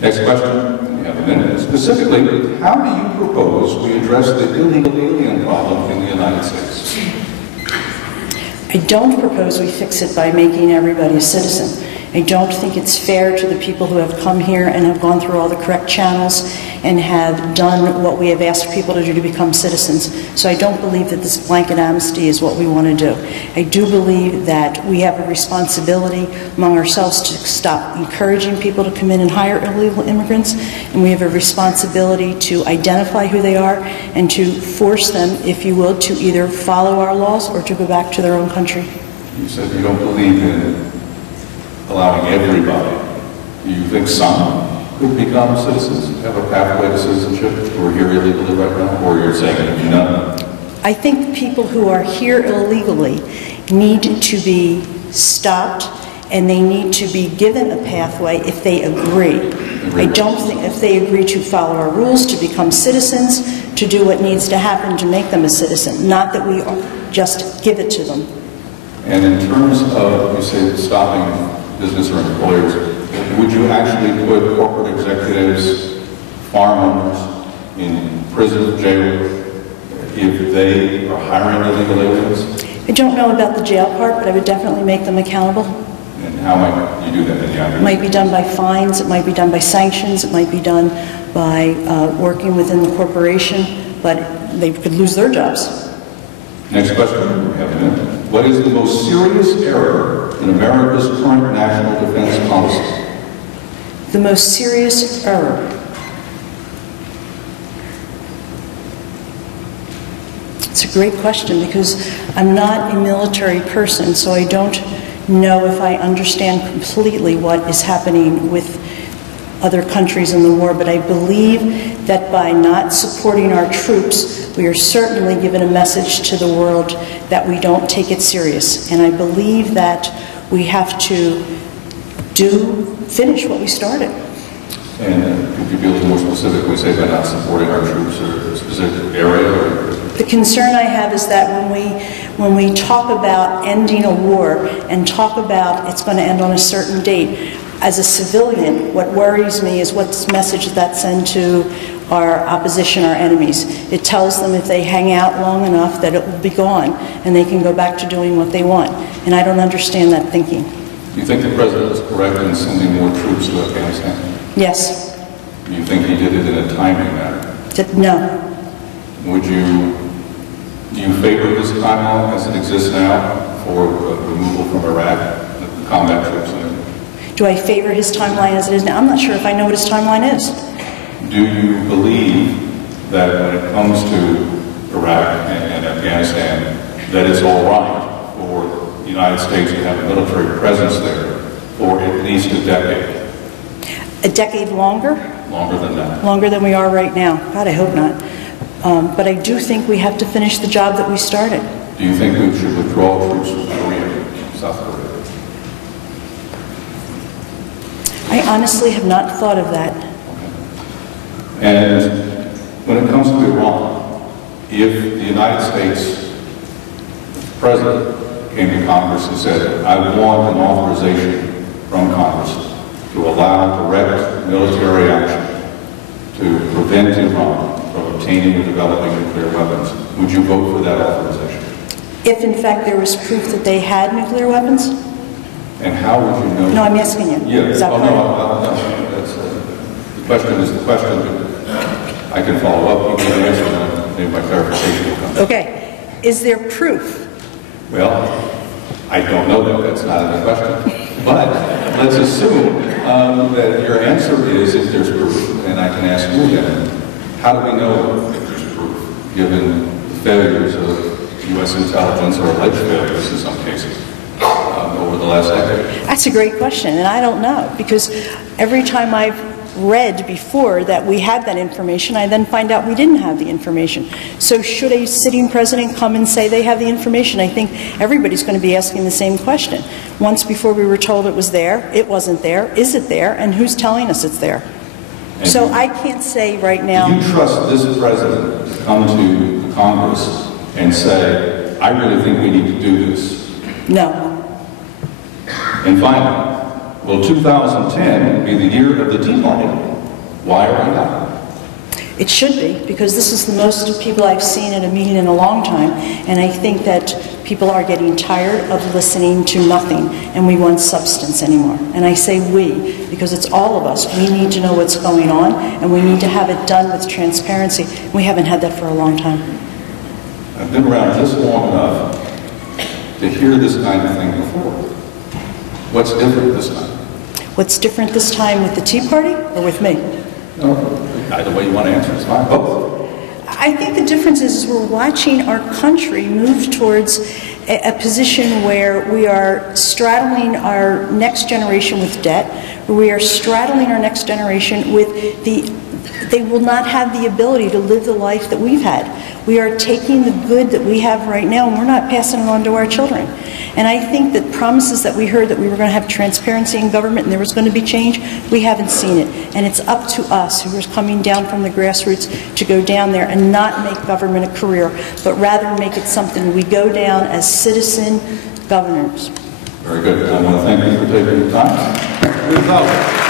Next question, we have a minute. Specifically, how do you propose we address the illegal alien problem in the United States? I don't propose we fix it by making everybody a citizen. I don't think it's fair to the people who have come here and have gone through all the correct channels and have done what we have asked people to do to become citizens. So I don't believe that this blanket amnesty is what we want to do. I do believe that we have a responsibility among ourselves to stop encouraging people to come in and hire illegal immigrants, and we have a responsibility to identify who they are and to force them, if you will, to either follow our laws or to go back to their own country. You said you don't believe in allowing everybody. Do you think some could become citizens, have a pathway to citizenship, who are here illegally right now, or you're saying none? I think people who are here illegally need to be stopped, and they need to be given a pathway if they agree. I don't think if they agree to follow our rules, to become citizens, to do what needs to happen to make them a citizen, not that we just give it to them. And in terms of, you say, stopping business or employers, would you actually put corporate executives, farm owners in prison, jail, if they are hiring illegal aliens? I don't know about the jail part, but I would definitely make them accountable. And how might you do that in the It might be done by fines, it might be done by sanctions, it might be done by working within the corporation, but they could lose their jobs. Next question. We have a minute. What is the most serious error in America's current national defense policy? The most serious error. It's a great question because I'm not a military person, so I don't know if I understand completely what is happening with other countries in the war, but I believe that by not supporting our troops, we are certainly given a message to the world that we don't take it serious. And I believe that we have to finish what we started. And could you be a little more specific, we say, by not supporting our troops or a specific area? Or? The concern I have is that when we talk about ending a war and talk about it's going to end on a certain date, as a civilian, what worries me is what message that sends to our opposition, our enemies. It tells them if they hang out long enough that it will be gone and they can go back to doing what they want. And I don't understand that thinking. Do you think the President was correct in sending more troops to Afghanistan? Yes. Do you think he did it in a timely manner? No. Do you favor this timeline as it exists now for removal from Iraq, the combat troops? Do I favor his timeline as it is now? I'm not sure if I know what his timeline is. Do you believe that when it comes to Iraq and Afghanistan, that it's all right for the United States to have a military presence there for at least a decade? A decade longer? Longer than that. Longer than we are right now. God, I hope not. But I do think we have to finish the job that we started. Do you think we should withdraw troops from Korea, South Korea? I honestly have not thought of that. And when it comes to Iran, if the United States President came to Congress and said, I want an authorization from Congress to allow direct military action to prevent Iran from obtaining or developing nuclear weapons, would you vote for that authorization? If in fact there was proof that they had nuclear weapons? And how would you know? No, I'm asking you. Yeah. Is that no. The question is the question, but I can follow up. You can answer that. Maybe my clarification will come. Okay. Is there proof? Well, I don't know that. That's not in the question. But let's assume that your answer is if there's proof. And I can ask you again, how do we know if there's proof, given the failures of U.S. intelligence or alleged failures in some cases? Over the last decade? That's a great question, and I don't know, because every time I've read before that we had that information, I then find out we didn't have the information. So should a sitting president come and say they have the information? I think everybody's going to be asking the same question. Once before we were told it was there, it wasn't there, is it there, and who's telling us it's there? And so I can't say right now. Do you trust this president to come to the Congress and say, I really think we need to do this? No. And finally, Well, 2010 would be the year of the Tea Party. Why are we not? It should be, because this is the most people I've seen at a meeting in a long time, and I think that people are getting tired of listening to nothing, and we want substance anymore. And I say we, because it's all of us. We need to know what's going on, and we need to have it done with transparency. We haven't had that for a long time. I've been around this long enough to hear this kind of thing before. What's different this time? What's different this time with the Tea Party or with me? No, either way you want to answer, it's fine, both. I think the difference is we're watching our country move towards a position where we are straddling our next generation with debt, where we are straddling our next generation with they will not have the ability to live the life that we've had. We are taking the good that we have right now and we're not passing it on to our children. And I think that promises that we heard that we were going to have transparency in government and there was going to be change, we haven't seen it. And it's up to us who are coming down from the grassroots to go down there and not make government a career, but rather make it something we go down as citizen governors. Very good. I want to thank you for taking the time.